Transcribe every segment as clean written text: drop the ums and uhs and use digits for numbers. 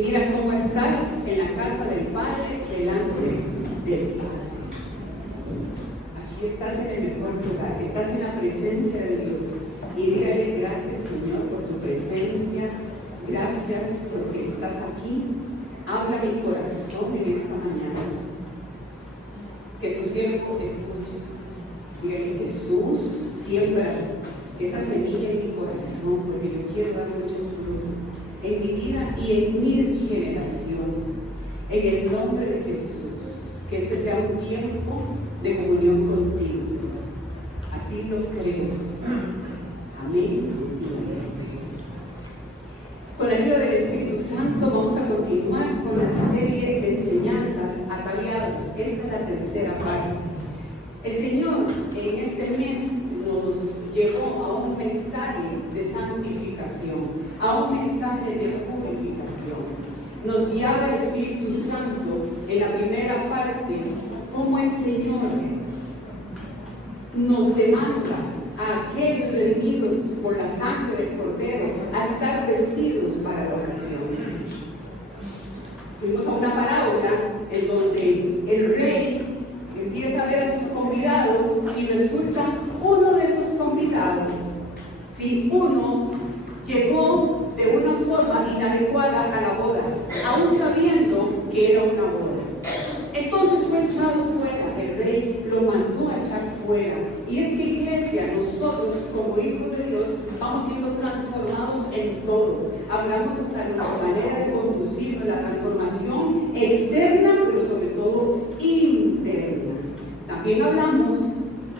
mira cómo estás en la casa del Padre, delante del Padre. Aquí estás en el mejor lugar, estás en la presencia de Dios. Y dígale: gracias, Señor, por tu presencia, gracias porque estás aquí. Habla mi corazón en esta mañana, que tu siervo escuche. Dígale: Jesús, siembra esa semilla en mi corazón, porque yo quiero dar mucho fruto en mi vida y en mis generaciones. En el nombre de Jesús, que este sea un tiempo de comunión contigo, Señor. Así lo creo. Amén y amén. Con la ayuda del Espíritu Santo vamos a continuar con la serie de enseñanzas ataviados. Esta es la tercera parte. El Señor en este mes nos llevó a un mensaje de santificación, a un mensaje de purificación. Nos guiaba el Espíritu Santo en la primera parte, cómo el Señor nos demanda a aquellos redimidos por la sangre del Cordero a estar vestidos para la ocasión. Fuimos a una parábola en donde el rey empieza a ver a sus convidados y resulta uno de esos convidados. Si uno llegó de una forma inadecuada a la boda, aún sabiendo que era una boda. Entonces fue echado fuera, el rey lo mandó a echar fuera. Y es que, iglesia, nosotros como hijos de Dios vamos siendo transformados en todo. Hablamos hasta de nuestra manera de conducir, la transformación externa, pero sobre todo interna. También hablamos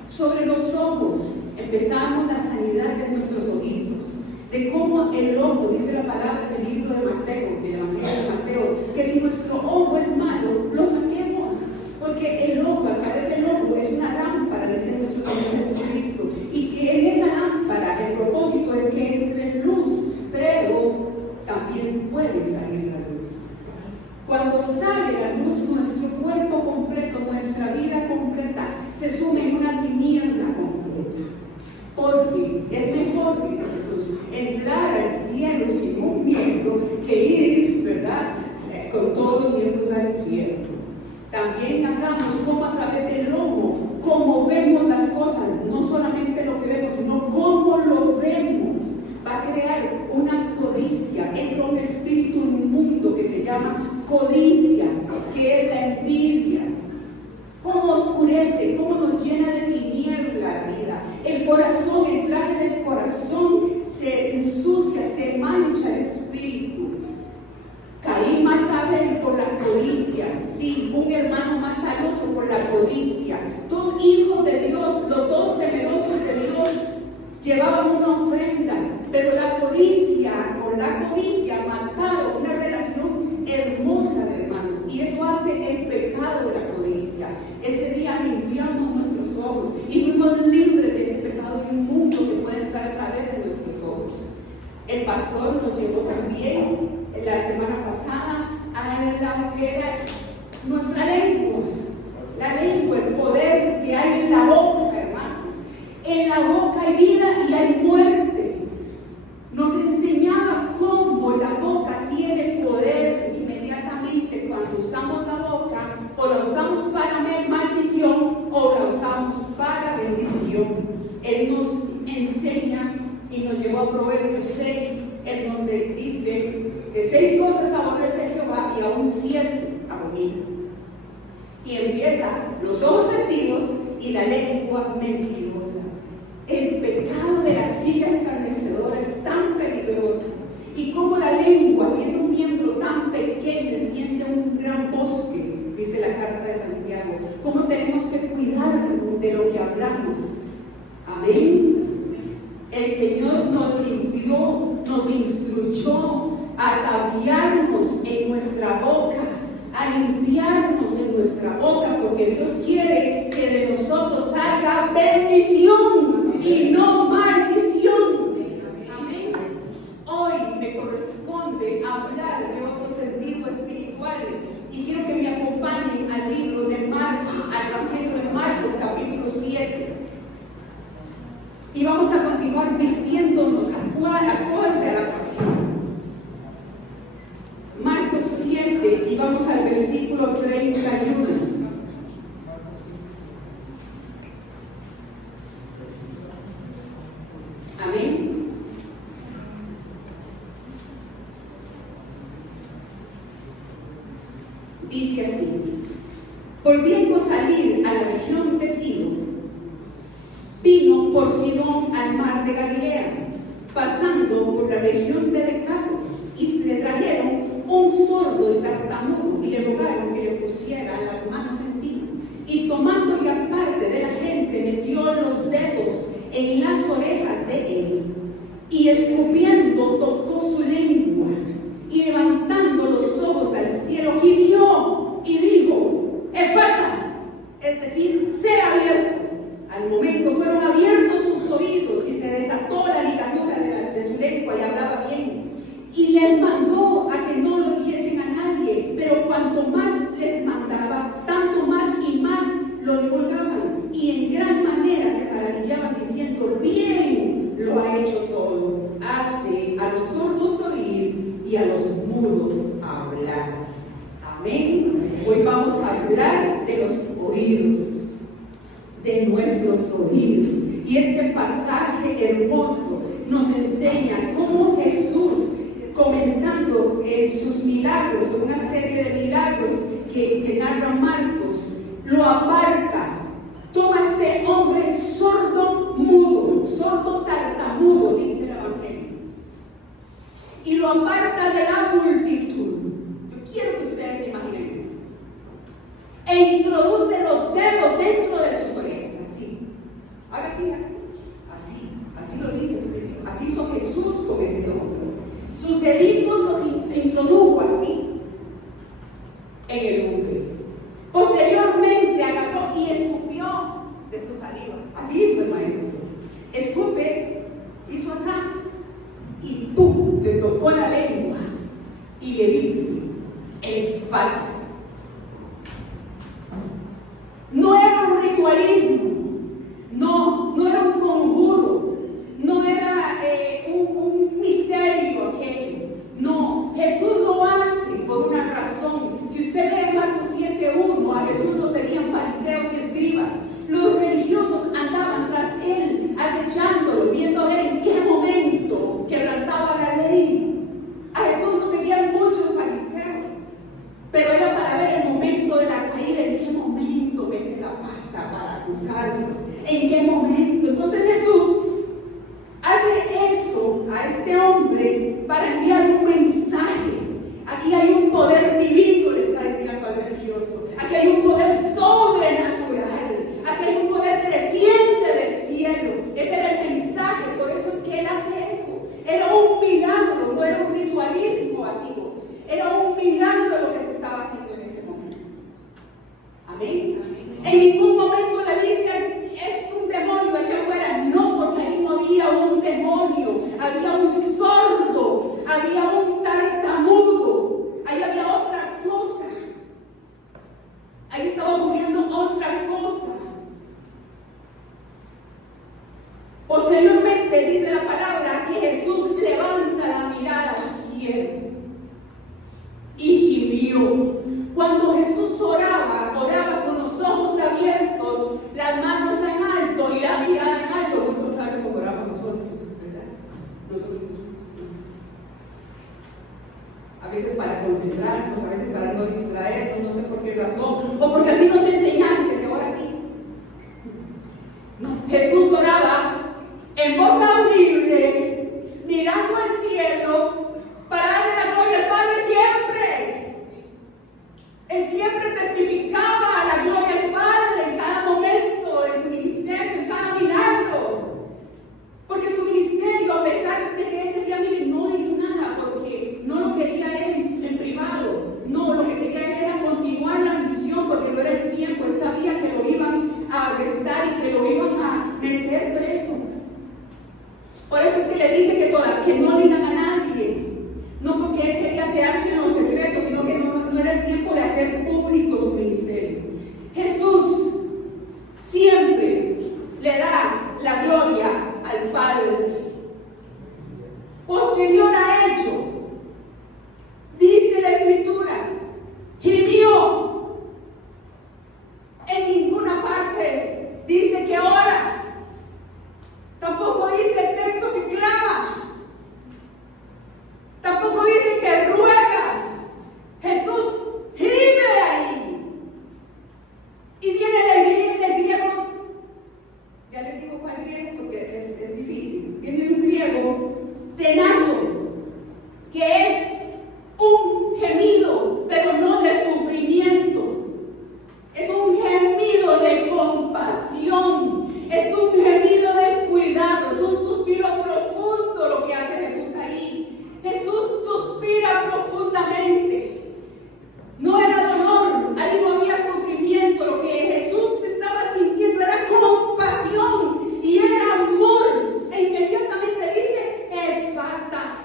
sobre los ojos. Empezamos la sanidad de nuestros ojitos, de cómo el ojo, dice la palabra en el libro de Mateo, en el Evangelio de Mateo, que si nuestro ojo es malo, lo saquemos, porque el ojo, a través del ojo, es una lámpara, dice nuestro Señor Jesucristo, y que en esa lámpara el propósito es que entre luz, pero también puede salir la luz. Cuando sale la luz, nuestro cuerpo completo, nuestra vida completa, se sume en una tiniebla completa. Porque es mejor, dice Jesús, entrar al cielo sin un miembro que ir, ¿verdad?, con todos los miembros al infierno. También hablamos cómo a través del ojo, cómo vemos las cosas, no solamente lo que vemos, sino cómo lo vemos. Va a crear una codicia, entra un espíritu inmundo que se llama codicia, que es la envidia. Cómo oscurece, cómo nos llena de tiniebla la vida. El corazón, el traje del corazón se ensucia, se mancha el espíritu. Caín mata a Abel por la codicia. Sí, un hermano mata al otro por la codicia. Dos hijos de Dios, los dos temerosos de Dios, llevaban una ofrenda, pero la codicia, por la codicia mataron una relación hermosa de hermanos, y eso hace el pecado de la codicia. Ese día limpiamos nuestros ojos y fuimos libres de ese pecado inmundo que puede entrar a través de nuestros ojos. El pastor nos llevó también la semana pasada a la que era nuestra lengua. La lengua, el poder que hay en la boca, hermanos. En la boca hay vida y hay muerte. Nos enseñaba cómo la boca tiene poder inmediatamente cuando usamos la boca, o la usamos para maldición o la usamos para bendición. Él nos enseña y nos llevó a Proverbios 6, en donde dice que 6 cosas aborrece Jehová y aún 7 abomina. Y empieza los ojos altivos y la lengua mentirosa. El pecado de la silla escarnecedora es tan peligroso. Y como la lengua, siendo un miembro tan pequeño, enciende un gran bosque, dice la carta de Santiago. Cómo tenemos que cuidar de lo que hablamos. Amén. El Señor nos limpió, nos instruyó a ataviarnos en nuestra boca, a limpiarnos en nuestra boca, porque Dios quiere que de nosotros salga bendición y no maldición. Amén. Hoy me corresponde hablar de otro sentido espiritual y quiero que me acompañen al libro de Marcos, al Evangelio de Marcos, capítulo 7. Y vamos a continuar vistiéndonos acorde a la pasión. Marcos volviendo a salir a la región de Tiro, vino por Sidón al mar de Galilea, pasando por la región de Decápolis, y le trajeron un sordo y tartamudo, y le rogaron que le pusiera las manos encima. Y tomándole aparte de la gente, metió los dedos en las orejas de él, y escupiendo tocó su lengua, y levantando los ojos al cielo, gimió y dijo: Efata, es decir, sea abierto. Al momento fueron abiertos sus oídos y se desató la ligadura de su lengua y hablaba bien. Y les mandó a que no lo dijesen a nadie, pero cuanto más les mandaba, tanto más y más lo divulgaban, y en gran manera se maravillaban diciendo: bien lo ha hecho todo, hace a los sordos oír y a los mudos hablar. Amén. Hoy vamos a hablar de los oídos, de nuestros oídos. Y este pasaje hermoso nos enseña cómo Jesús, comenzando en sus milagros, una serie de milagros que narra Marcos, lo aparta. Toma a este hombre sordo, mudo, sordo tartamudo, dice el Evangelio, y lo aparta de la multitud. Yo quiero que ustedes se imaginen eso. E introduce los dedos dentro de sus orejas, así. Haga así, haga así. Así lo dice el Espíritu. Así hizo Jesús con este hombre. Sus deditos los introdujo así en el hombre. Posteriormente agarró y escupió de su saliva. Así hizo el maestro. Escupe, hizo acá y ¡pum! Le tocó la lengua y le dice: Efata. No era un ritualismo, no era un conjuro, no era un misterio aquello. No, Jesús lo hace por una razón. Si usted lee Marcos 7:1, a Jesús lo seguían fariseos y escribas. Los religiosos andaban tras él, acechándolo, viendo a ver en qué momento quebrantaba la ley. A Jesús lo seguían muchos fariseos, pero era para ver el momento de la caída, en qué momento mete la pata para acusarlo, en qué momento. Entonces Jesús hace eso a este hombre para enviar un mensaje. Aquí hay un poder divino, le está enviando al religioso. Aquí hay un poder sobrenatural. Aquí hay un poder que desciende del cielo. Ese era el mensaje, por eso es que él hace eso. Era un milagro, no era un ritualismo vacío. Era un milagro lo que se estaba haciendo en ese momento. Amén. En ningún momento le dicen: es un demonio, echa fuera. No, porque ahí no había un demonio, había un sordo, había un tartamudo, ahí había otra cosa. Ahí estaba ocurriendo otra cosa. Posteriormente dice la palabra que Jesús levanta la mirada al cielo y gimió. Cuando Jesús oraba con los ojos abiertos, las manos en alto y la mirada en alto, muy contrario como oramos nosotros, ¿verdad? Nosotros, a veces para concentrarnos, a veces para no distraernos, no sé por qué razón, o porque así nos enseñaron que se ora así. No, Jesús oraba en voz audible, mirando al cielo, para darle la gloria al Padre siempre. Él siempre testificaba la gloria al Padre en cada momento de su ministerio, en cada milagro. Porque su ministerio, a pesar de que él decía: mire, no digo nada, porque no lo quería él en privado, no, lo que quería él era con les digo cuál griego porque es difícil. Viene de un griego, tenazo, que es un gemido, pero no de sufrimiento. Es un gemido de compasión, es un gemido de cuidado, es un suspiro profundo lo que hace Jesús ahí. Jesús suspira profundamente. No era dolor, ahí no había sufrimiento, lo que Jesús estaba sintiendo era compasión y era amor. E inmediatamente dice, Efata.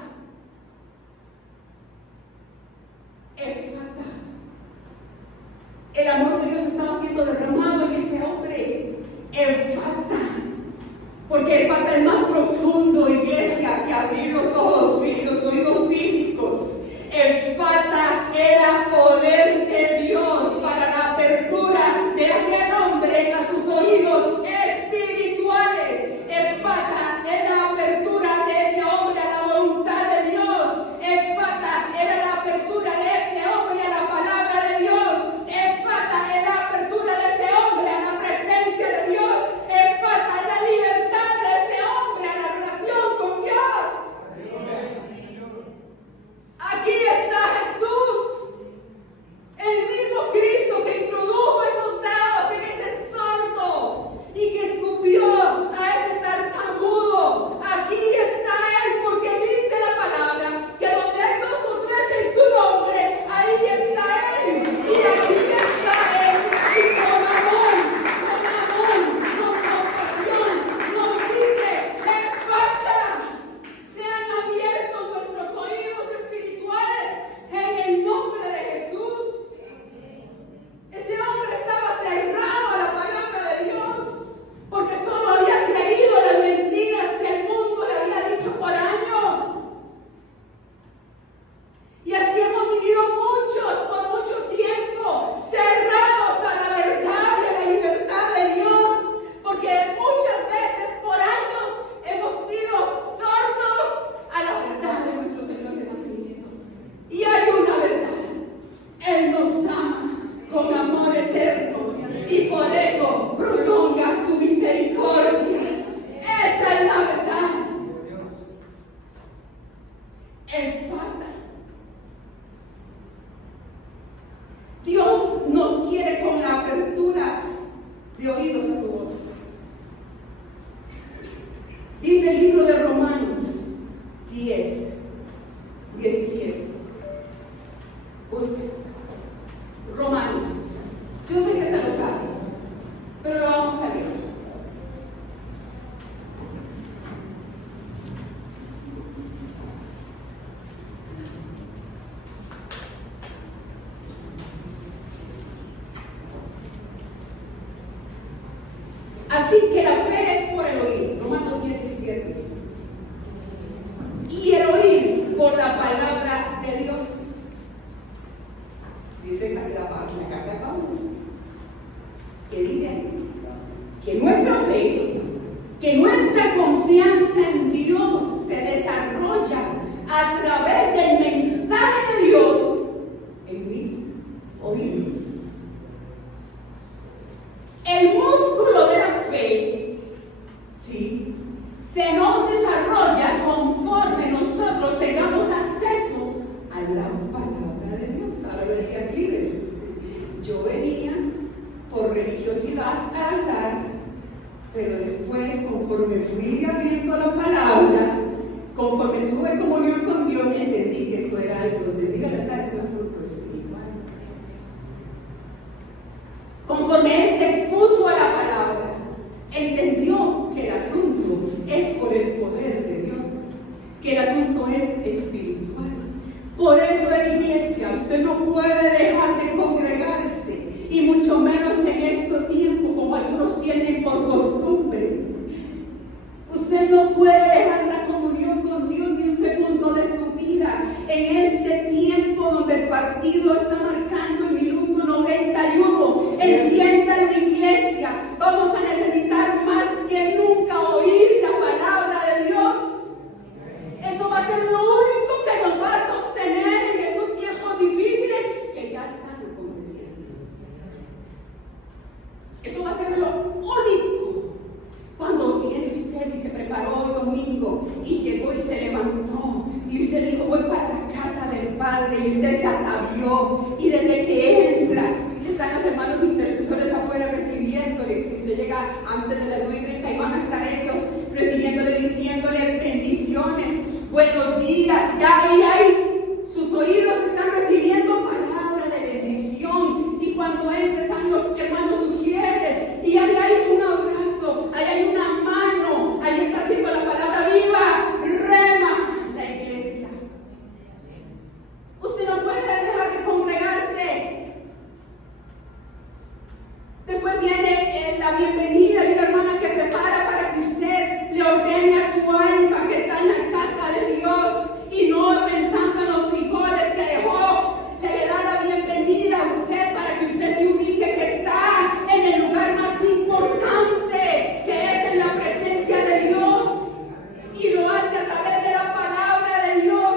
Efata. El amor de Dios estaba siendo derramado en ese hombre. Efata. Porque Efata es más profundo, iglesia, que abrir los ojos y los oídos físicos. Efata era poder de Dios para la apertura de aquel hombre a sus oídos espirituales. Efata era la apertura de ese hombre a la voluntad de Dios. Efata era la apertura de ese hombre a la palabra de Dios. Efata era la apertura de ese hombre a la presencia de Dios. Efata era la libertad de ese hombre a la relación con Dios. Aquí está Jesús, el mismo Cristo que introdujo esos dedos en ese sordo y que escupió a ese tartamudo. Aquí está Él, porque dice la palabra que donde hay dos o tres en su nombre, ahí está Él. Y aquí está Él. Y con amor, con compasión, nos dice, Efata, sean abiertos vuestros oídos espirituales en el nombre de Jesús. Ese hombre estaba cerrado a la palabra de Dios, porque solo había creído las mentiras que el mundo le había dicho por años. Y así hemos vivido muchos, por mucho tiempo, cerrados a la verdad y a la libertad de Dios, porque muchas veces por años hemos sido sordos a la verdad de nuestro Señor Jesucristo. Y hay una verdad: Él nos ama con amor eterno y por eso prolonga su misericordia. Esa es la verdad. Efata. Dios nos quiere con la apertura de oídos a su voz. Dice el libro de Romanos 10:17. Busque. Romanos. Yo sé que se lo sabe, pero lo vamos a leer. Así que la fe es por el oír. Romanos 10:17. Y el oír por la palabra de Dios. Dice la carta de Pablo, que dice que nuestra fe, que nuestra confianza en Dios se desarrolla a través del mensaje de Dios en mis oídos. El músculo de la fe, ¿sí?, se nos desarrolla conforme nosotros tengamos acceso a la palabra de Dios. Ahora lo decía Cliver. Yo venía por religiosidad al altar, pero después, conforme fui abriendo la palabra, conforme tuve comunión con Dios, y entendí que esto era algo donde venir al altar es un asunto espiritual. Conforme Él se expuso a la palabra, entendió que el asunto es por el poder de Dios, que el asunto es espiritual. Por eso en la iglesia usted no puede dejar de congregarse, y mucho menos en este tiempo como algunos tienen por costumbre. Usted no puede dejar la comunión con Dios ni un segundo de su vida en este tiempo donde el partido está marcando el minuto 91. Entienda en la iglesia, vamos a necesitar más que nunca oír la palabra de Dios. Eso va a ser lo único que nos va a sostener en estos tiempos difíciles que ya están aconteciendo. Eso va a ser lo único. Cuando domingo y llegó y se levantó y usted dijo, voy para la casa del Padre, y usted se atavió, y desde que entra están los hermanos intercesores afuera recibiéndole. Si usted llega antes de las 9:30 y van a estar ellos recibiéndole, diciéndole bendiciones, buenos días, ya ahí sus oídos están recibiendo palabra de bendición, y cuando entra están los hermanos sugieres y ahí hay un abrazo, ahí hay una mano, ahí está haciendo la palabra viva, rema la iglesia. Usted no puede dejar de congregarse. Después viene la bienvenida y una hermana que prepara para que usted le ordene a su alma que está en la casa de Dios y no pensando en los frijoles que dejó. Se le da la bienvenida a usted para que usted se ubique que está en el lugar más importante, que es en la presencia de Dios, y lo hace a través de la palabra de Dios.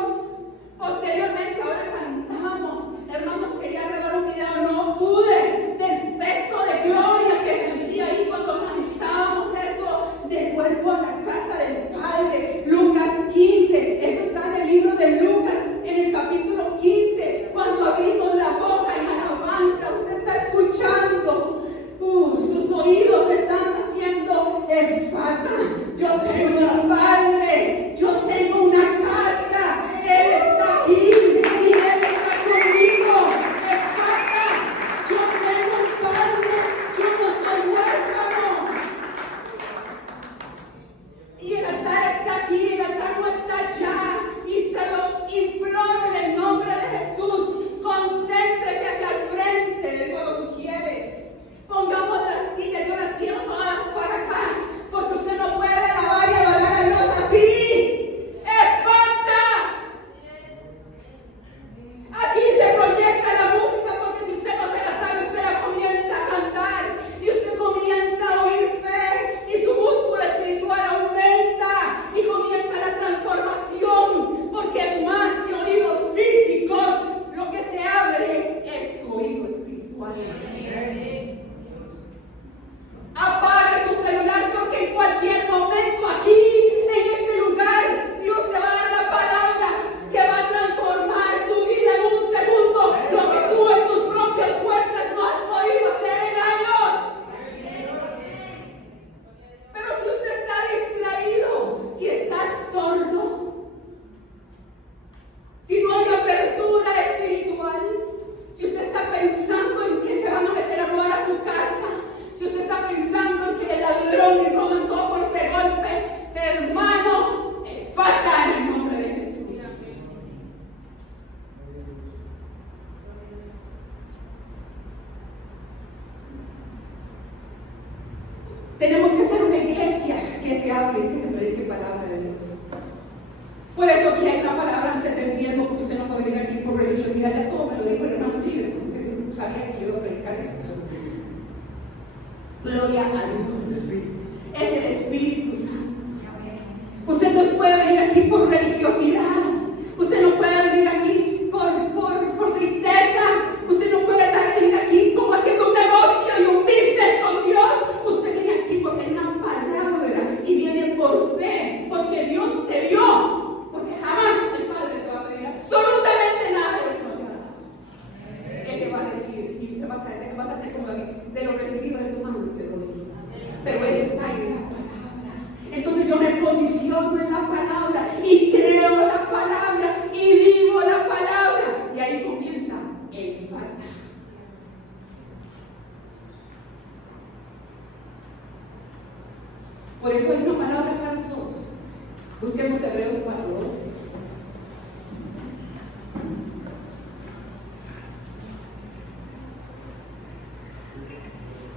Posteriormente, ahora cantamos, hermanos, quería grabar un video, no pude, del peso de gloria que sentí ahí cuando cantábamos eso, de vuelvo a la casa del Padre. Lucas 15, eso está en el libro de Lucas, en el capítulo 15, cuando abrimos la boca en alabanza, usted está escuchando, sus oídos están haciendo efata. Yo tengo un Padre, yo tengo una casa, Él está aquí y Él está conmigo. Efata, yo tengo un Padre, yo no soy huérfano. Y el altar está aquí, el altar no está allá, y se lo imploro en el nombre de Jesús. Concéntrese hacia el frente, le digo a los sugieres. Pongamos las sillas, yo las quiero todas para acá, porque usted no puede alabar y adorar a Dios así. ¡Es falta! Aquí se proyecta la música, porque si usted no se la sabe, usted la comienza a cantar y usted comienza a oír fe y su músculo espiritual aumenta y comienza la transformación, porque más que oídos físicos, lo que se abre es tu oído espiritual. Apague su celular, porque en cualquier momento aquí, en este lugar, Dios te va a dar la palabra que va a transformar tu vida en un segundo, lo que tú en tus propias fuerzas no has podido hacer en años. Pero si usted está distraído, si está sordo, si no hay apertura espiritual, si usted está pensando en que se van a meter a robar a su casa, si usted está pensando en que el ladrón y roban todo por de golpe, hermano, falta en el nombre de Jesús. Tenemos que ser una iglesia que se hable, que se predique palabra de Dios. Por eso aquí hay una palabra antes del diezmo, porque usted no puede venir aquí por religiosidad. Ya todo me lo dijo el hermano Libre, porque sabía que yo iba a predicar esto. Gloria a Dios. Es el Espíritu Santo. Usted no puede venir aquí por religiosidad. Usted no puede venir aquí por tristeza. Usted no puede venir aquí como haciendo un negocio y un business con Dios. Usted viene aquí porque hay una palabra y viene por fe, porque Dios te dio. Porque jamás el Padre te va a pedir absolutamente nada de lo que no te ha dado. Él te va a decir, y usted va a hacer, vas a hacer como David, de lo recibido de tu mano te lo doy. Pero Él está en la palabra. Entonces yo me posiciono en la palabra y creo la palabra y vivo la palabra. Y ahí comienza el falta. Por eso hay una palabra para todos. Busquemos Hebreos 4:12.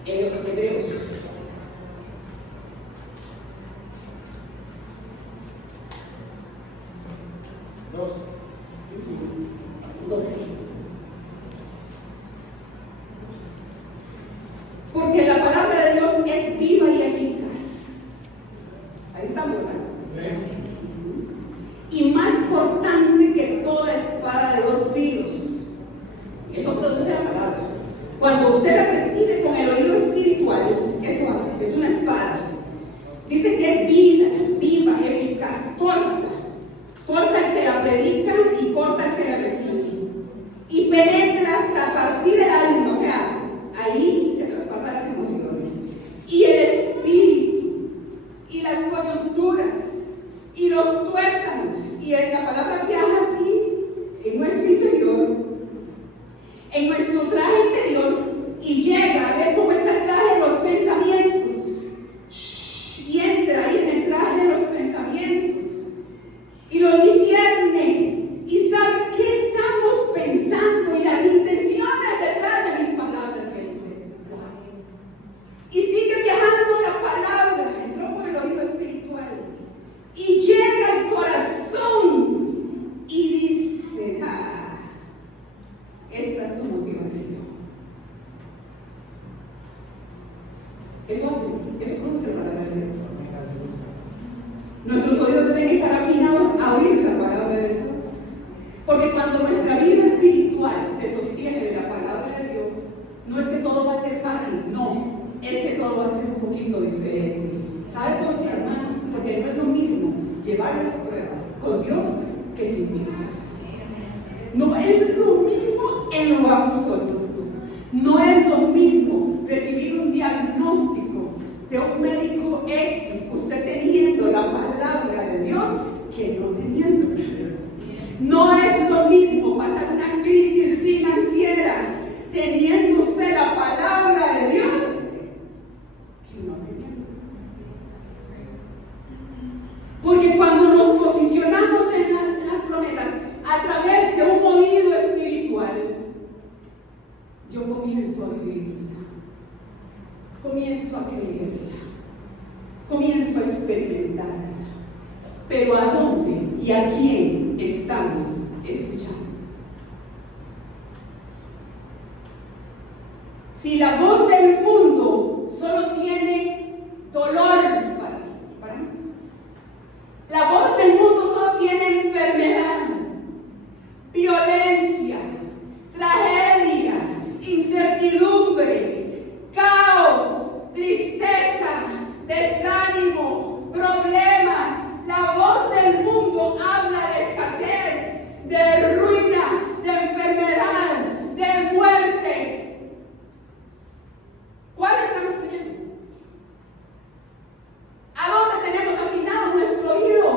Hebreos. Porque la palabra de Dios es viva y eficaz. Ahí estamos, ¿verdad? Y más cortante que toda espada de dos filos. Eso produce la palabra. Cuando usted la recibe con el oído espiritual, eso hace, es una espada. Dice que es viva, eficaz, los tuétanos. Y la palabra viaja así en nuestro interior, en nuestro traje interior, y llega a ver cómo está el traje de los pensamientos. Y entra ahí en el traje de los pensamientos y lo discierne y sabe qué estamos pensando y las intenciones detrás de mis palabras que dicen. Y sigue viajando la palabra, entró por el oído espiritual y llega al corazón y dice: esta es tu motivación. Eso produce la palabra de Dios. Nuestros oídos deben estar afinados a oír la palabra de Dios, porque cuando nuestra vida espiritual se sostiene de la palabra de Dios, no es que todo va a ser fácil, no, es que todo va a ser un poquito diferente. ¿Sabe por qué, hermano? Porque no es lo mismo llevar las pruebas con Dios que sin Dios. No es lo mismo en lo absoluto. No es lo mismo recibir un diagnóstico de un médico X, usted teniendo la palabra de Dios, que no teniendo. No es lo mismo pasar una crisis financiera teniendo usted la palabra de Dios que no teniendo. Porque cuando nos posicionamos en las promesas a través de un oído espiritual, yo comienzo a vivirla, comienzo a creerla, comienzo a experimentarla. Pero ¿a dónde y a quién estamos escuchando? Si la voz del mundo solo tiene dolor para mí, la voz del mundo solo tiene enfermedad, violencia, tragedia, incertidumbre, caos, tristeza, desánimo, problemas. La voz del mundo habla de escasez, de ruina, de enfermedad, de muerte. ¿Cuál estamos creyendo? ¿A dónde tenemos afinado nuestro oído?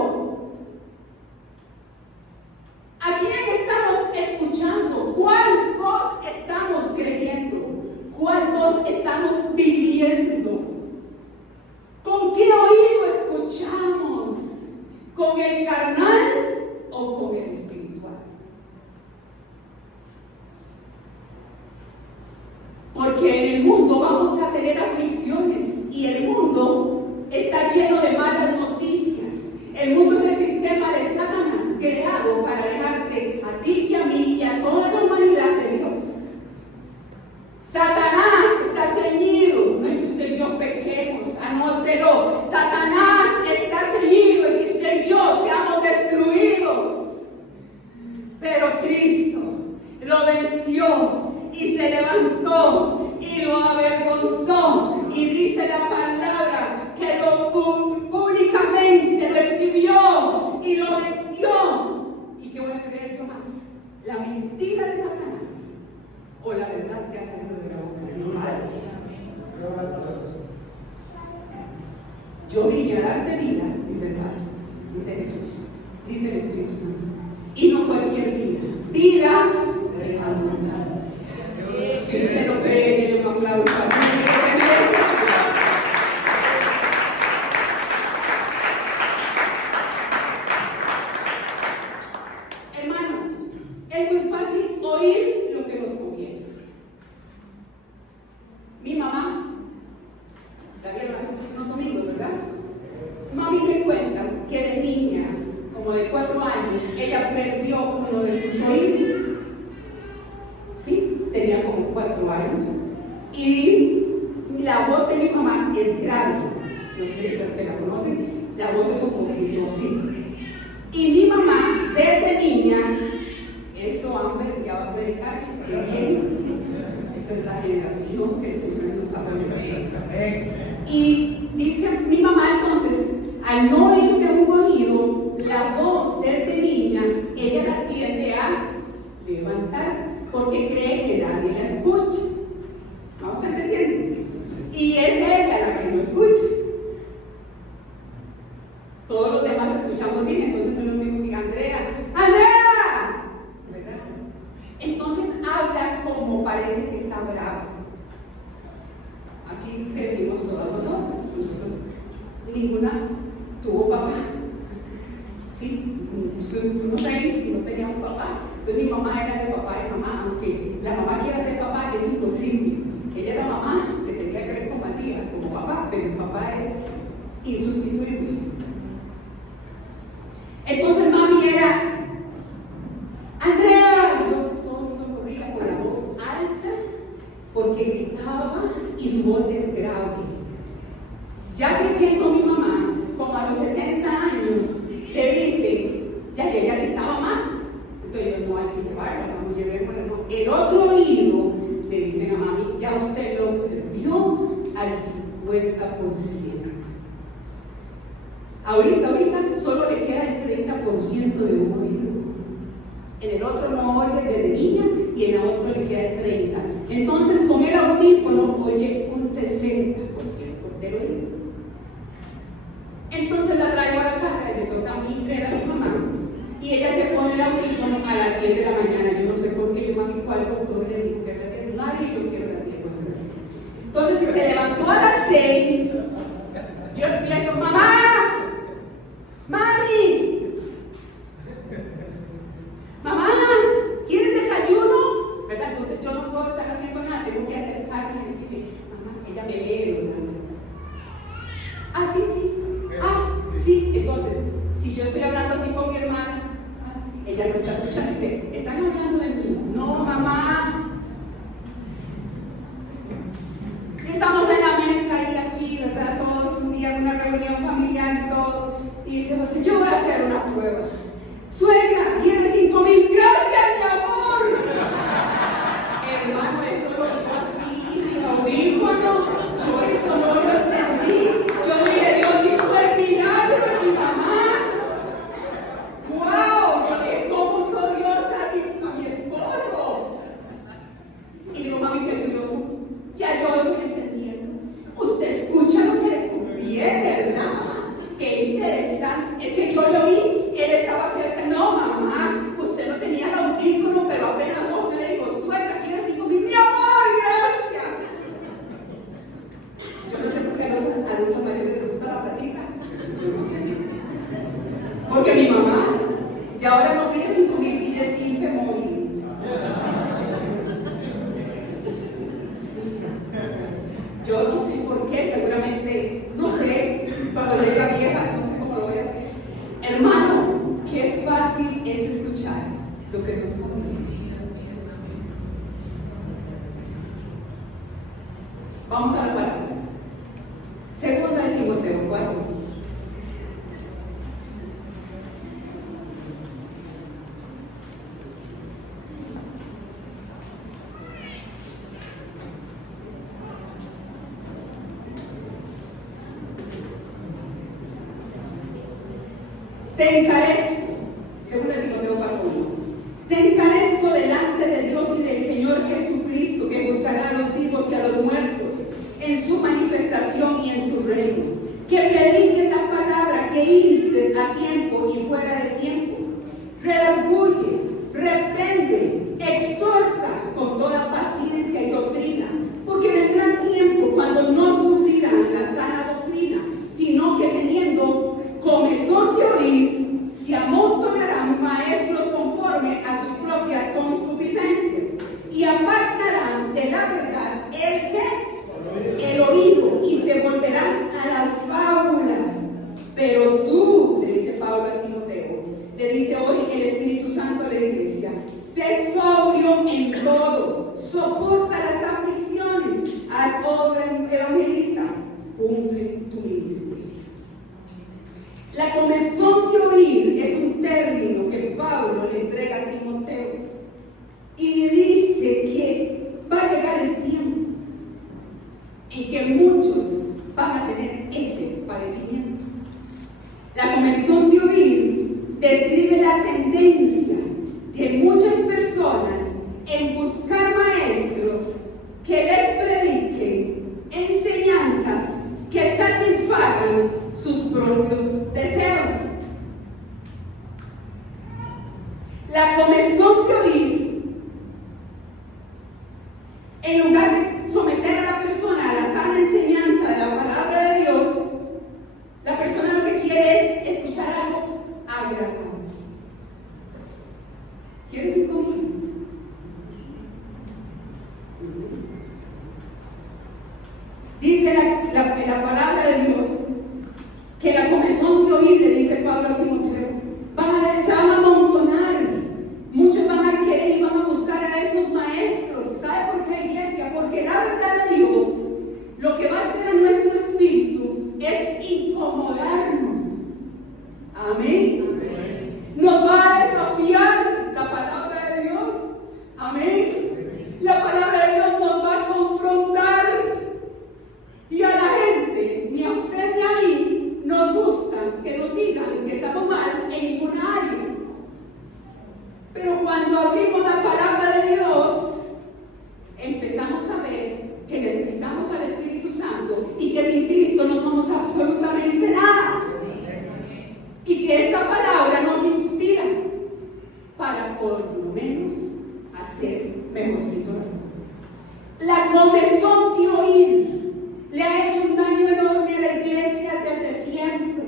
¿A quién estamos escuchando? ¿Cuál voz estamos creyendo? ¿Cuál voz estamos viviendo? ¿Con qué oído escuchamos? ¿Con el carnal o con el espiritual? Porque en el mundo vamos a tener aflicciones y el mundo está lleno de malas noticias. El mundo es el sistema de Satanás creado para alejarte a ti y a mí y a toda la humanidad de Dios. Satanás está ceñido, no es que usted y yo pequemos, anótelo. Satanás está ceñido en que usted y yo seamos destruidos. Pero Cristo lo venció y se levantó y lo avergonzó. Y dice la palabra que lo públicamente lo exhibió y lo venció. ¿Y qué voy a creer yo más? ¿La mentira de Satanás o la verdad que ha salido de la boca de mi madre? Yo vine a darte vida, dice el Padre, dice Jesús, dice el Espíritu Santo, y no cualquier vida, vida de abundancia. Si usted lo cree, denle un aplauso a mí. Hermano, es muy fácil oír lo que nos conviene. Mi mamá, la vieron hace unos domingos, ¿verdad? Mami me cuenta que de niña, como de 4 años, ella perdió uno de sus oídos. Sí, tenía como 4 años. Y la voz de mi mamá es grave. No sé si ustedes la conocen, la voz es un poquito así. Y mi mamá, desde niña, eso Amber ya va a predicar, que bien. Esa es la generación que el Señor nos ha prometido. Y dice mi mamá entonces, al no oír de un oído, la voz desde niña, ella la tiende a levantar, porque cree que nadie la escucha. ¿Vamos entendiendo? Y es ella la que no escucha. Todos los demás escuchan. escuchamos bien, entonces no es lo mismo que Andrea, ¡Andrea! ¿Verdad? Entonces habla como parece que está bravo. Así crecimos todas nosotras. Nosotros, ninguna tuvo papá. Sí, fuimos 6 y no teníamos papá. Entonces mi mamá era de papá y mamá, aunque la mamá quiera ser papá, es imposible. Ella era mamá, que tenía que ver como hacía, como papá, pero el papá es insustituible. Entonces mami era, Andrea, entonces todo el mundo corría con la voz alta, porque gritaba y su voz es grave. Ya creciendo mi mamá, como a los 70 años, le dice, ya ella gritaba más. Entonces no hay que llevarla, vamos, llevémosla, no. El otro oído le dicen a mami, ya usted lo perdió al 50%. Ahorita solo le queda el 30% de un oído. En el otro no oye desde niña y en el otro le queda el 30%. Entonces con el audífono oye un 60% del oído. Entonces la traigo a la casa y le toca a mí ver a mi mamá y ella se pone el audífono a las 10 de la mañana. Yo no sé por qué, yo mami, ¿cuál doctor le dijo que era las 10? Nadie, yo quiero las 10. Entonces se levantó a las 6. Yo empiezo, mamá, mami, mamá, ¿quieres desayuno? ¿Verdad? Entonces yo no puedo estar haciendo nada, tengo que acercarme y decirle, mamá, ella me lee los labios. Ah, sí, sí. Ah, sí. Entonces, si yo estoy hablando así con mi hermana, ella no está escuchando y dice, ¿están hablando de mí? No, mamá. Estamos en la mesa y así, ¿verdad? Todos un día en una reunión familiar y todo. Y dice José, yo voy a hacer una prueba. Suegra, ¿quiere 5,000? Gracias, mi amor. Hermano, eso lo oyó así, sin audífono. Yo eso no lo entendí. Yo dije, Dios hizo el milagro de mi mamá. ¡Wow! Yo dije, ¿cómo usó Dios a mi esposo? Y digo, mami, qué curioso. Ya yo lo voy entendiendo. Usted escucha lo que le conviene, ¿verdad? Qué interesante. Es que yo lo vi, él estaba cerca. No, mamá, usted no tenía el audífono, pero apenas vos le dijo, suegra, ¿quiere 5,000? Mi amor, gracias. Yo no sé por qué a los adultos mayores les gusta la platita. Yo no sé. Porque mi mamá ya ahora no pide 5,000, pide simple móvil. Yo no sé por qué, seguramente, no sé, cuando llegue a vieja, no sé cómo lo voy a hacer. Hermano, qué fácil es escuchar lo que nos conviene. Vamos a la palabra. Segunda de Timoteo 4. Te encarezco, segunda de Timoteo 4:1. Te encarezco delante de Dios y del Señor Jesucristo, que juzgará a los vivos y a los muertos en su manifestación y en su reino. Que prediques la palabra, que instes a tiempo y fuera de tiempo. Redarguye, reprende, exhorta con toda paciencia y doctrina, porque vendrá tiempo cuando no sufrirán la sana doctrina, sino que teniendo comezón de oír, se amontonarán maestros conforme a sus propias concupiscencias y apartarán de la verdad el oído y se volverán a las fábulas. Pero tú, le dice Pablo a Timoteo, le dice hoy el Espíritu Santo a la iglesia, sé sobrio en todo, soporta las aflicciones, haz obra evangelista, cumple tu ministerio. La comezón de oír es un término que Pablo le entrega a Timoteo y le dice que va a llegar el tiempo en que muchos van a tener ese padecimiento. La comezón de oír describe la tendencia de muchas personas en buscar maestros que les prediquen enseñanzas que satisfagan sus propios deseos. La comezón de oír, en lugar de someter a la persona a la sana enseñanza de la palabra de Dios, la persona lo que quiere es escuchar algo agradable. ¿Quieres ir conmigo? Dice la palabra de Dios que la comezón de oír, le dice Pablo a Timoteo, se van a amontonar. Muchos van a querer y van a buscar a esos maestros. ¿Sabe por qué, iglesia? Porque la verdad de Dios, lo que va a hacer en nuestro espíritu es incomodarnos. Amén. Nos va a desafiar la palabra de Dios. Amén. La palabra de Dios nos va a confrontar. Y a la gente, ni a usted ni a mí, nos gusta que nos digan que estamos mal en ninguna área. Pero cuando abrimos la palabra de Dios, empezamos a ver que necesitamos al Espíritu Santo y que sin Cristo no somos absolutamente nada. Y que esta palabra nos inspira para por lo menos hacer mejorcito las cosas. La comezón de oír le ha hecho un daño enorme a la iglesia desde siempre.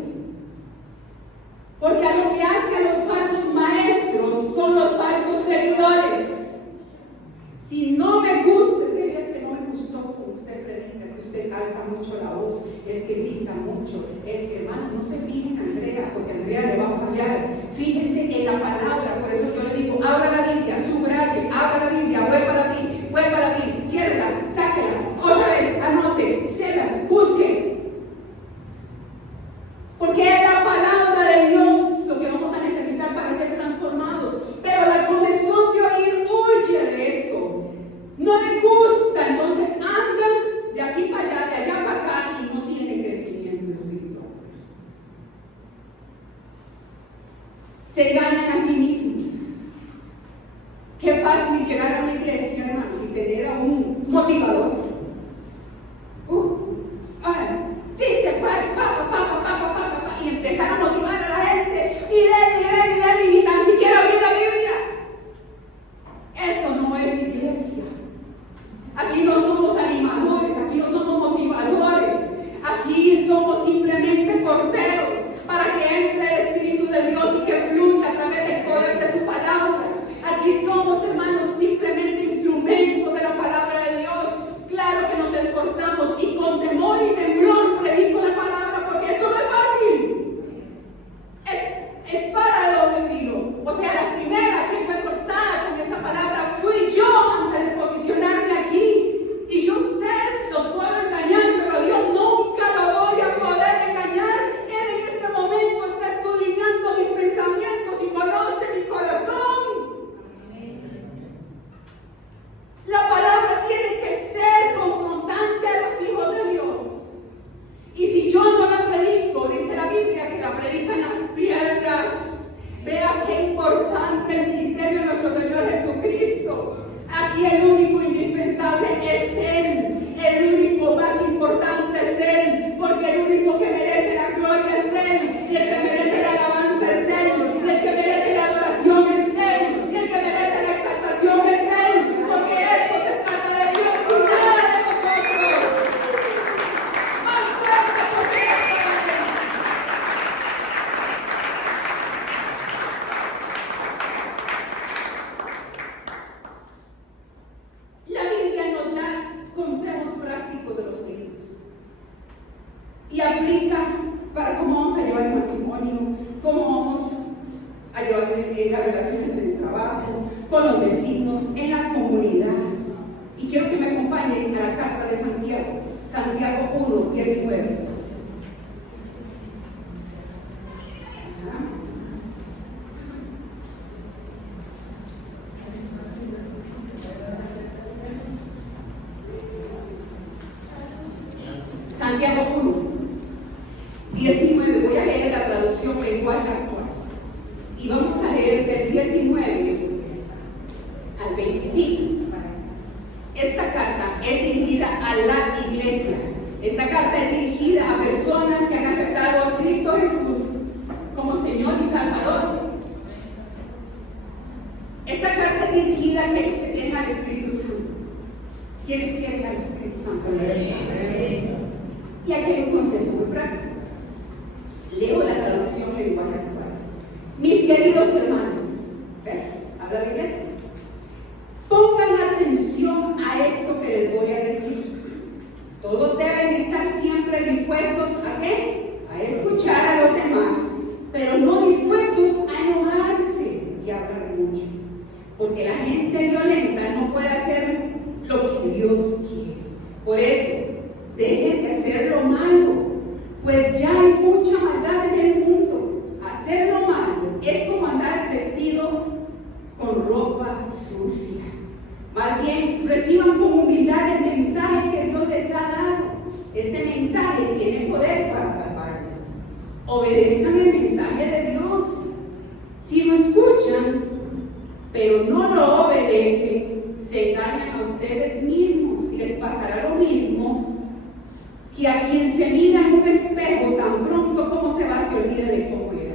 Porque a lo que hace a los falsos maestros son los falsos seguidores. Si no me gusta, es que no me gustó como usted predica, es que usted alza mucho la voz, es que grita mucho, es que hermano, no se fije en Andrea, porque Andrea le va a fallar. Fíjese en la palabra, por eso yo le digo, abra la Biblia, subraye, abra la Biblia, vuelva a la Biblia, ciérrala, sáquela, otra vez, anote, cela, busque. Porque es la palabra de Dios lo que vamos a necesitar para ser transformados. Pero la comezón de oír huye de eso. No le gusta, entonces andan de aquí para allá, de allá para acá y no tiene crecimiento espiritual. Se ganan a sí mismos. Qué fácil llegar a una iglesia, hermanos, y tener a un motivador. Sí, se puede, y empezar a motivar a la gente, y tan siquiera abrir la Biblia. Eso no es iglesia. Aquí no somos animadores, aquí no somos motivadores, aquí somos simplemente porteros para que entre el Espíritu de Dios y que fluya a través del poder de su palabra. Aquí somos, hermanos, simplemente instrumentos de la palabra de Dios. Claro que nos esforzamos y con temor y temblor predico la palabra, porque esto no es fácil. Es espada de doble filo. O sea, la primera que fue cortada con esa palabra fui yo antes de posicionarme aquí. Y yo a ustedes los puedo engañar, pero a Dios nunca lo voy a poder engañar. Él en este momento está escudriñando mis pensamientos y conoce mi corazón. La palabra tiene que ser confrontante a los hijos de Dios. Y si yo no la predico, dice la Biblia que la predican las piedras. Vea qué importante el ministerio de nuestro Señor Jesucristo. Aquí el único indispensable es Él. El único más importante es Él. Porque el único que merece la gloria es Él. Y el que merece la alabanza es Él. Y el que merece la adoración es Él. Y el que merece la exaltación es Él. Porque esto se trata de Dios y nada de nosotros. Más fuerte porque esto es Él. La Biblia nos da consejos prácticos de los oídos y aplica para cómo vamos a llevar el matrimonio, cómo vamos a llevar las relaciones en el trabajo, con los vecinos, en la comunidad. Y quiero que me acompañen a la carta de Santiago, Santiago 1:19. Santiago 1:19. Voy a leer la traducción lenguaje actual. Y vamos a leer del 19 al 25. Esta carta es dirigida a la iglesia. Esta carta es dirigida a personas que han aceptado a Cristo Jesús como Señor y Salvador. obedezcan el mensaje de Dios. Si lo escuchan, pero no lo obedecen, se engañan a ustedes mismos y les pasará lo mismo que a quien se mira en un espejo tan pronto como se va, se olvida de cómo era.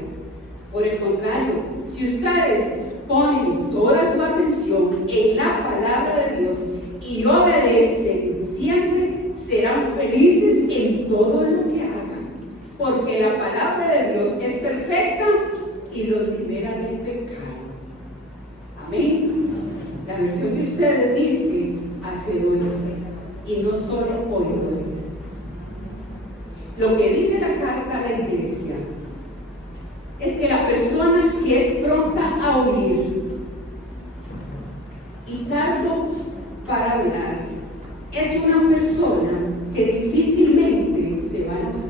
Por el contrario, si ustedes ponen toda su atención en la palabra de Dios y obedecen siempre, serán felices en todo lo que hagan, porque la palabra de Dios es perfecta y los libera del pecado. Amén. La versión de ustedes dice hacedores y no solo oidores. Lo que dice la carta a la iglesia es que la persona que es pronta a oír y tardo para hablar es una persona que difícilmente se va a enojar.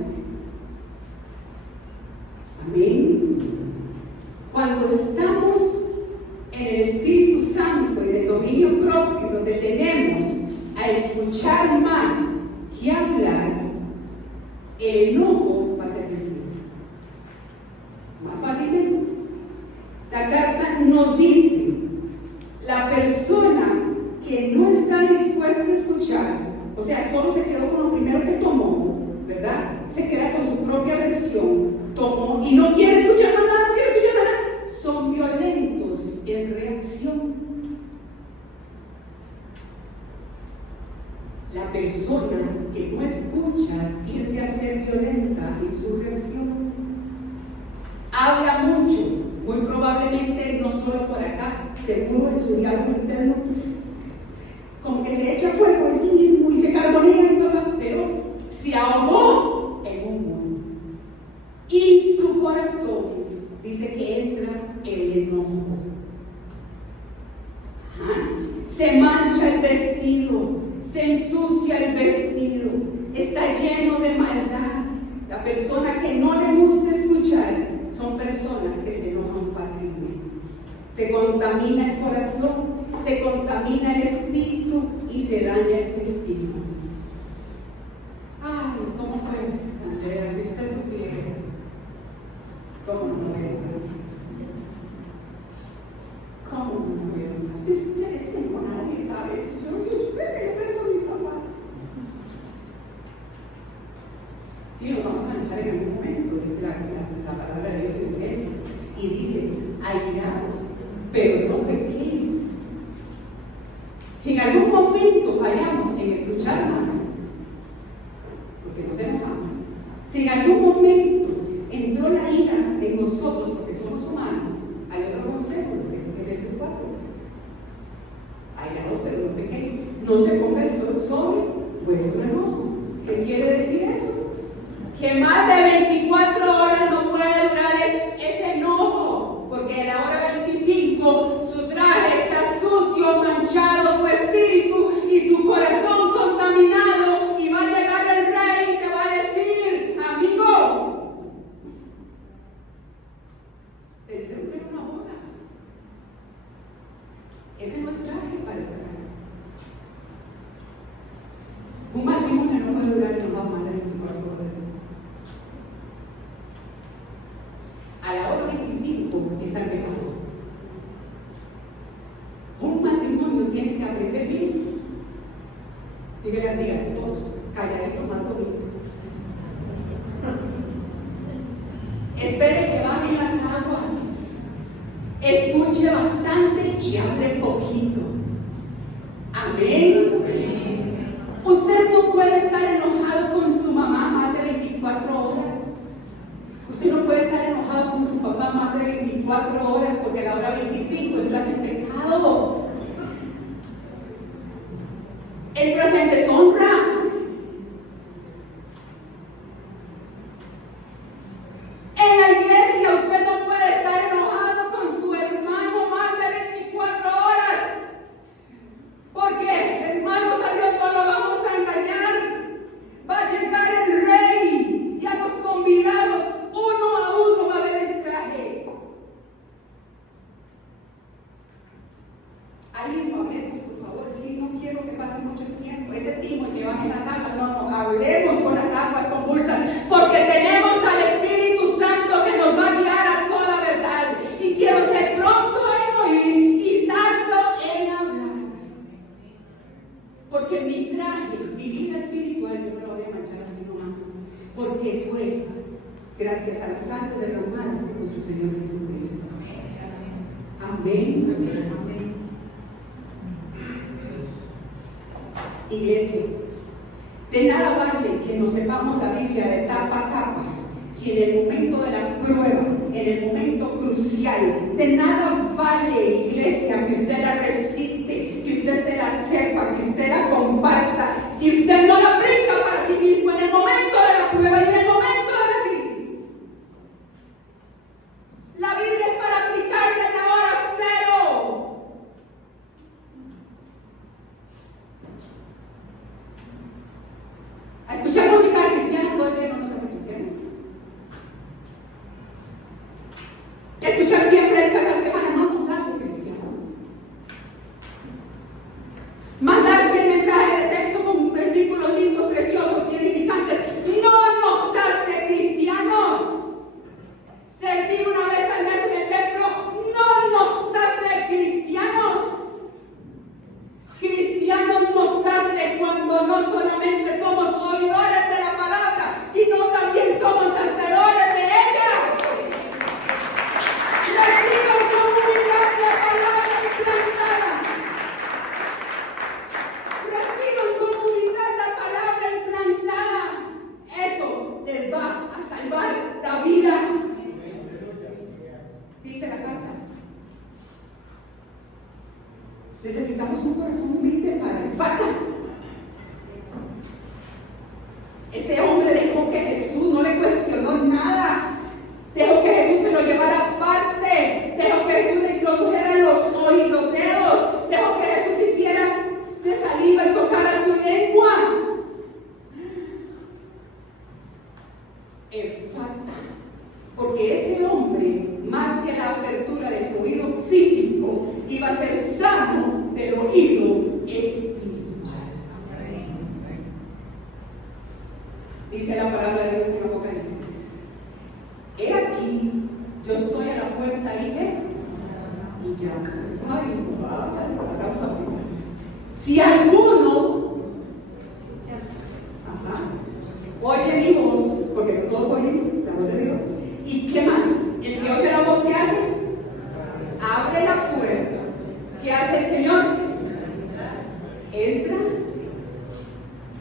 Amén. Cuando estamos en el Espíritu Santo y en el dominio propio, nos detenemos a escuchar más que hablar, el enojo va a ser vencido más fácilmente. La carta nos dice: la persona que no está dispuesta a escuchar, o sea, solo se quedó con lo primero que tomó, ¿verdad? Se queda con su propia versión, tomó y no quiere escuchar más nada, no quiere escuchar más nada. Son violentos en reacción. La persona que no escucha tiende a ser violenta en su reacción. Habla mucho, muy probablemente no solo por acá, seguro en su diálogo interno, como que se echa fuego en sí mismo y se carbonea, pero se ahogó en un mundo. Y su corazón dice que entra el enojo. Se mancha el vestido, se ensucia el vestido, está lleno de maldad. La persona que no le gusta escuchar son personas que se enojan fácilmente. Se contamina el corazón, se contamina el espíritu y se daña el testimonio. Ay, ¿cómo puedes, Andrea? Si usted supiera, ¿cómo no me voy a enojar? ¿Cómo no me voy a enojar? Si usted es que no, nadie sabe eso. Yo le presto mis zapatos. Sí, nos vamos a enojar en algún momento, dice la palabra de Dios en Efesios, y dice: airaos, pero no pequéis. Si en algún momento fallamos en escuchar más, porque nos enojamos, si en algún momento entró la ira en nosotros, porque somos humanos, hay otro consejo, dice en Efesios 4: airaos, pero no pequéis. No se ponga el sol sobre vuestro enojo. ¿Qué quiere decir eso? Que más de 24 horas no puede durar ese enojo, porque en la hora 25 su traje está sucio, manchado, su espíritu y su corazón contaminado, y va a llegar el rey y te va a decir: amigo, te dijeron que era una boda. Ese no es traje para ese rey. Un matrimonio no puede durar más de 24 horas. A la hora 25 está el pecado. Un matrimonio tiene que aprender bien. Díganle a todos: calladito más bonito. Espere que bajen las aguas. Escuche bastante y hable poquito. Amén. Usted no puede estar enojado con su mamá más de 24 horas. Usted no puede estar enojado con su papá más de 24 horas, porque a la hora 25 entras en pecado. Entras en deshonra. En la iglesia usted no puede estar enojado con su hermano más de 24 horas, porque hermanos, a Dios no lo vamos a engañar. Va a llegar el rey y a los convidados uno a uno va a ver el traje. sangre derramada por nuestro Señor Jesucristo. Amén. Iglesia, de nada vale que nos sepamos la Biblia de tapa a tapa si en el momento de la prueba, en el momento crucial, de nada vale, iglesia, que usted la recite, que usted se la sepa, que usted la comparta, si usted no la aplica para sí mismo en el momento de la prueba y en el momento de la crisis. La Biblia es para aplicarla en la hora cero. A escuchar música cristiana todo el día no nos hace cristianos. Escuchar siempre de casa a la semana no nos hace cristianos. Mandarse el mensaje de texto con versículos lindos, preciosos, significantes, no nos hace cristianos. Servir una vez al mes en el templo no nos hace cristianos. Cristianos nos hace cuando no solamente somos oidores de la palabra, sino también somos hacedores de ella. Reciban con humildad la palabra implantada. Reciban con humildad la palabra implantada. Eso les va a salvar la vida. Dice la carta. Necesitamos un corazón humilde para el Fata. Ese hombre dejó que Jesús no le cuestionó nada. Dejó que Jesús se lo llevara aparte. Dejó que Jesús le introdujera los dedos. Dejó que Jesús hiciera de saliva y tocara su lengua. Efata. Porque ese hombre, más que la apertura de su oído físico, iba a ser sano del oído espiritual. Dice la palabra de Dios en Apocalipsis: he aquí, yo estoy a la puerta y ¿qué? Y ya, ¿saben? Vamos a aplicar. Si alguno oye mi voz, porque no todos oyen la voz de Dios, ¿y qué más? El que oye la voz, ¿qué hace? Abre la puerta. ¿Qué hace el Señor? Entra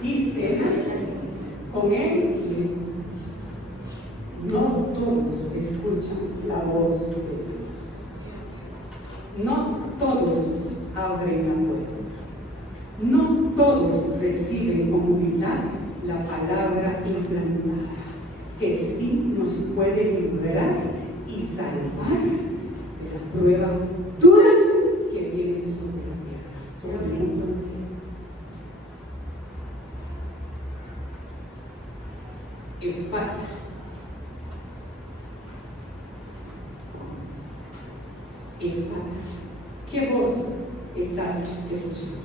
y cena con él. No todos escuchan la voz de Dios. No todos abren la puerta. No todos reciben con humildad la palabra implantada, que sí nos puede librar y salvar de la prueba dura que viene sobre la tierra, sobre el mundo. Efata. Efata. ¿Qué voz estás escuchando?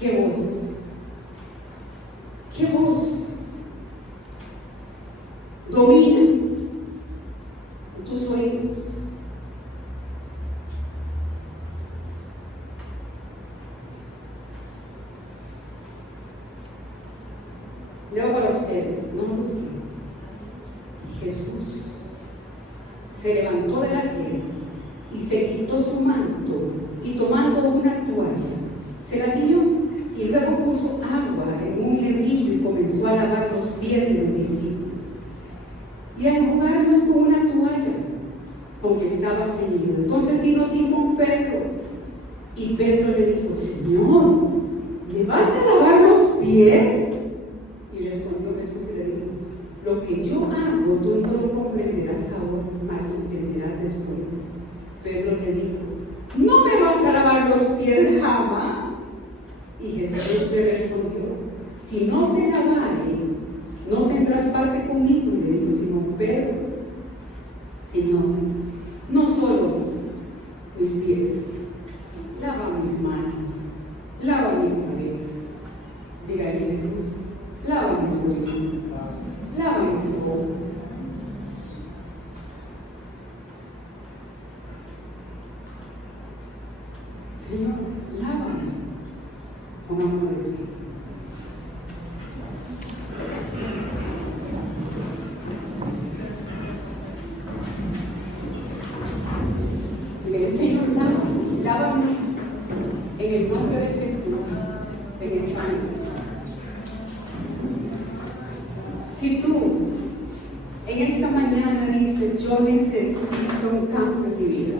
¿Qué voz? ¿Qué voz domina tus oídos? Leo para ustedes, no los quiero. Jesús se levantó de la cena y se quitó su manto y tomando una toalla se la ciñó y luego puso agua en un lebrillo y comenzó a lavar los pies de los discípulos y a enjugarlos con una toalla con que estaba ceñido. Entonces vino Simón Pedro y Pedro le dijo: Señor, ¿le vas a lavar los pies? Y respondió Jesús y le dijo: lo que yo hago tú no lo comprenderás ahora, mas lo entenderás después. Pedro le dijo: no me vas a lavar los pies jamás. Y Jesús le respondió: si no te lavare, no tendrás parte conmigo. Y le dijo Simón Pedro: Señor, no solo mis pies, lava mis manos, lava mi cabeza. Dígale Jesús: lava mis oídos, lava mis ojos. Señor, lávame. Pongámonos de pie. Si tú en esta mañana dices, yo necesito un cambio en mi vida,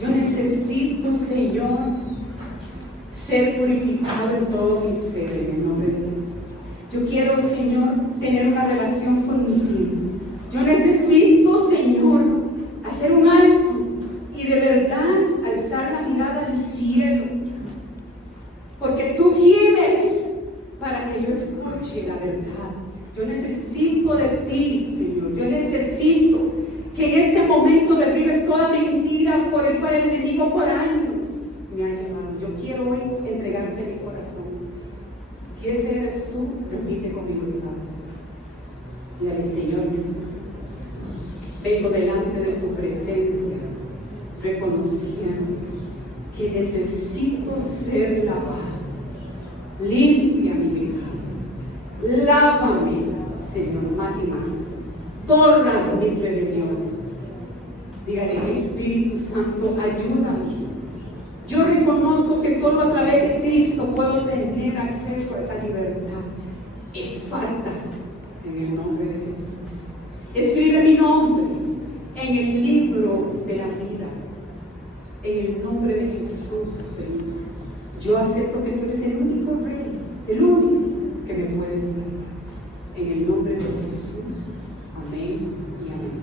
yo necesito, Señor, ser purificado en todo mi ser, en el nombre de Jesús. Yo quiero, Señor, tener una relación contigo. Yo necesito, Señor, hacer un alto y de verdad alzar la mirada al cielo, porque tú gimes para que yo escuche la verdad. Yo necesito de ti, Señor. Yo necesito que en este momento derribes toda mentira por el cual el enemigo por años me ha llamado. Yo quiero hoy entregarte mi corazón. Si ese eres tú, repite conmigo esta oración. Dígale, Señor Jesús, vengo delante de tu presencia, reconociendo que necesito ser lavado. Limpia mi vida. Lávame, Señor, más y más. Borra mis rebeliones. Dígale, Espíritu Santo, ayúdame. Yo reconozco que solo a través de Cristo puedo tener acceso a esa libertad. Falta en el nombre de Jesús. Escribe mi nombre en el libro de la vida. En el nombre de Jesús, Señor. Yo acepto que tú eres el único Rey, el único que me puede salvar. En el nombre de Jesús. Amén y amén.